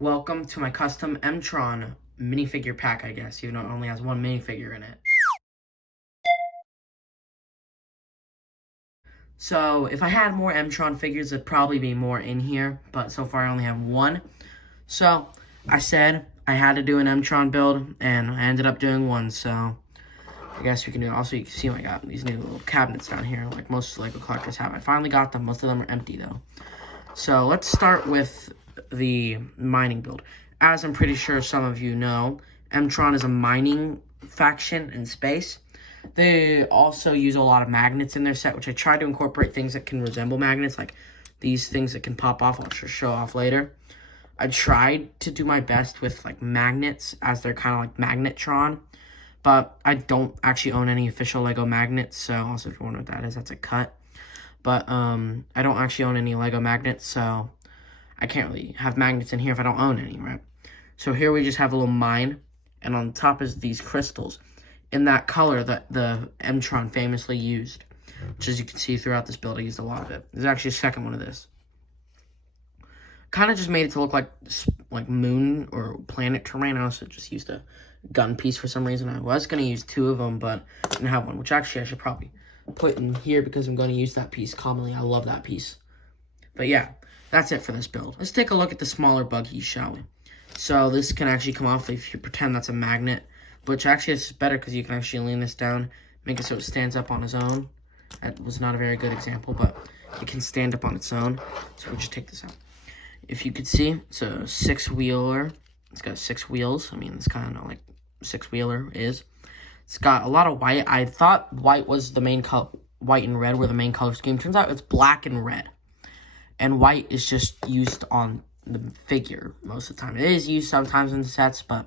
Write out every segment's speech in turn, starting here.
Welcome to my custom MTron minifigure pack, I guess, even though it only has one minifigure in it. So, if I had more MTron figures, there'd probably be more in here, but so far I only have one. So, I said I had to do an MTron build, and I ended up doing one, so I guess we can do it. Also, you can see I got these new little cabinets down here, like most LEGO collectors have. I finally got them. Most of them are empty, though. So, let's start with the mining build. As I'm pretty sure some of you know, MTron is a mining faction in space. They also use a lot of magnets in their set, which I try to incorporate things that can resemble magnets, like these things that can pop off. I'll show off later. I tried to do my best with like magnets, as they're kind of like Magnetron, but I don't actually own any official LEGO magnets. So also, if you wonder what that is, that's a cut. But I don't actually own any LEGO magnets, so I can't really have magnets in here if I don't own any, right? So here we just have a little mine, and on top is these crystals in that color that the MTron famously used, which, as you can see throughout this build, I used a lot of it. There's actually a second one of this. Kind of just made it to look like moon or planet terrain. I also just used a gun piece for some reason. I was going to use two of them, but I didn't have one, which actually I should probably put in here because I'm going to use that piece commonly. I love that piece. But yeah, that's it for this build. Let's take a look at the smaller buggies, shall we? So this can actually come off if you pretend that's a magnet, which actually is better because you can actually lean this down, make it so it stands up on its own. That was not a very good example, but it can stand up on its own. So we'll just take this out. If you could see, it's a six-wheeler. It's got 6 wheels. I mean, it's kind of like six-wheeler is. It's got a lot of white. I thought white was the main color. White and red were the main color scheme. Turns out it's black and red. And white is just used on the figure most of the time. It is used sometimes in sets, but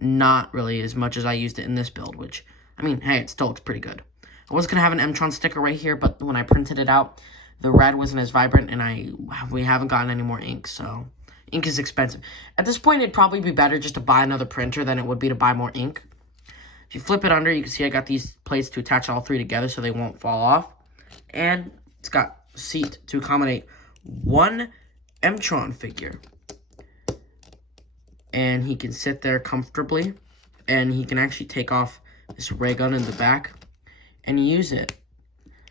not really as much as I used it in this build, which, I mean, hey, it still looks pretty good. I was going to have an MTron sticker right here, but when I printed it out, the red wasn't as vibrant, and we haven't gotten any more ink, so ink is expensive. At this point, it'd probably be better just to buy another printer than it would be to buy more ink. If you flip it under, you can see I got these plates to attach all 3 together so they won't fall off. And it's got a seat to accommodate one MTron figure. And he can sit there comfortably, and he can actually take off this ray gun in the back and use it.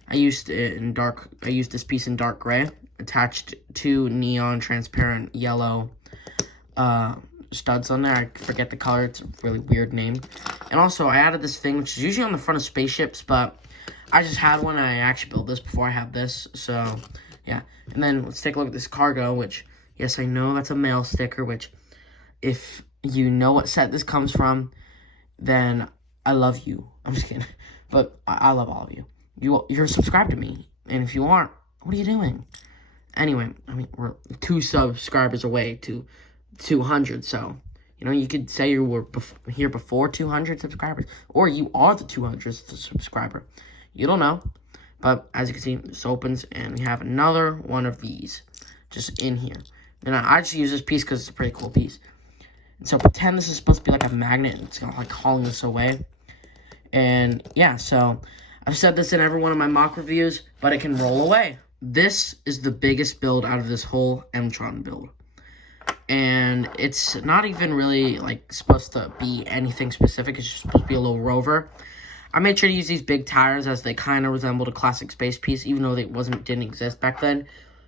I used this piece in dark gray, attached 2 neon transparent yellow studs on there. I forget the color, it's a really weird name. And also I added this thing, which is usually on the front of spaceships, but I just had one and I actually built this before I had this, so yeah. And then let's take a look at this cargo, which, yes, I know that's a mail sticker, which, if you know what set this comes from, then I love you. I'm just kidding. But I love all of you. You're subscribed to me. And if you aren't, what are you doing? Anyway, I mean, we're 2 subscribers away to 200. So, you know, you could say you were here before 200 subscribers. Or you are the 200th subscriber. You don't know. But as you can see, this opens, and we have another one of these just in here. And I just use this piece because it's a pretty cool piece. And so pretend this is supposed to be like a magnet, and it's like hauling this away. And yeah, so I've said this in every one of my mock reviews, but it can roll away. This is the biggest build out of this whole MTron build. And it's not even really like supposed to be anything specific. It's just supposed to be a little rover. I made sure to use these big tires, as they kind of resembled a classic space piece, even though they didn't exist back then.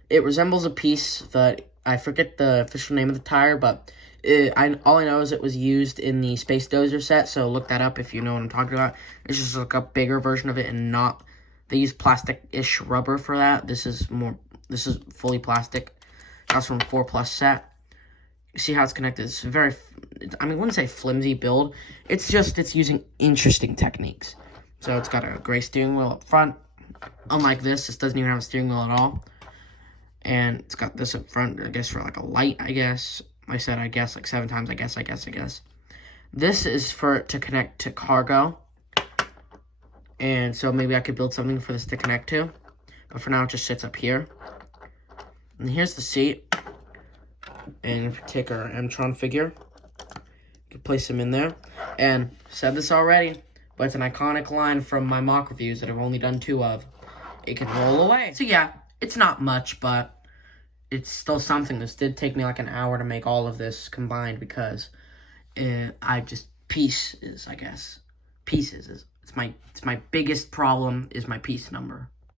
It resembles a piece that, I forget the official name of the tire, but all I know is it was used in the Space Dozer set, so look that up if you know what I'm talking about. It's just like a bigger version of it, and not, they use plastic-ish rubber for that. This is fully plastic. That's from 4+ set. You see how it's connected? It's very, I mean, I wouldn't say flimsy build. It's using interesting techniques. So it's got a gray steering wheel up front. Unlike this doesn't even have a steering wheel at all. And it's got this up front, I guess, for like a light, I guess. I said I guess like 7 times, I guess. This is to connect to cargo. And so maybe I could build something for this to connect to. But for now, it just sits up here. And here's the seat. And if you take our MTron figure, you can place him in there. And I've said this already, but it's an iconic line from my mock reviews that I've only done 2 of. It can roll away. So yeah, it's not much, but it's still something. This did take me like an hour to make all of this combined because pieces, I guess. Pieces it's my biggest problem is my piece number.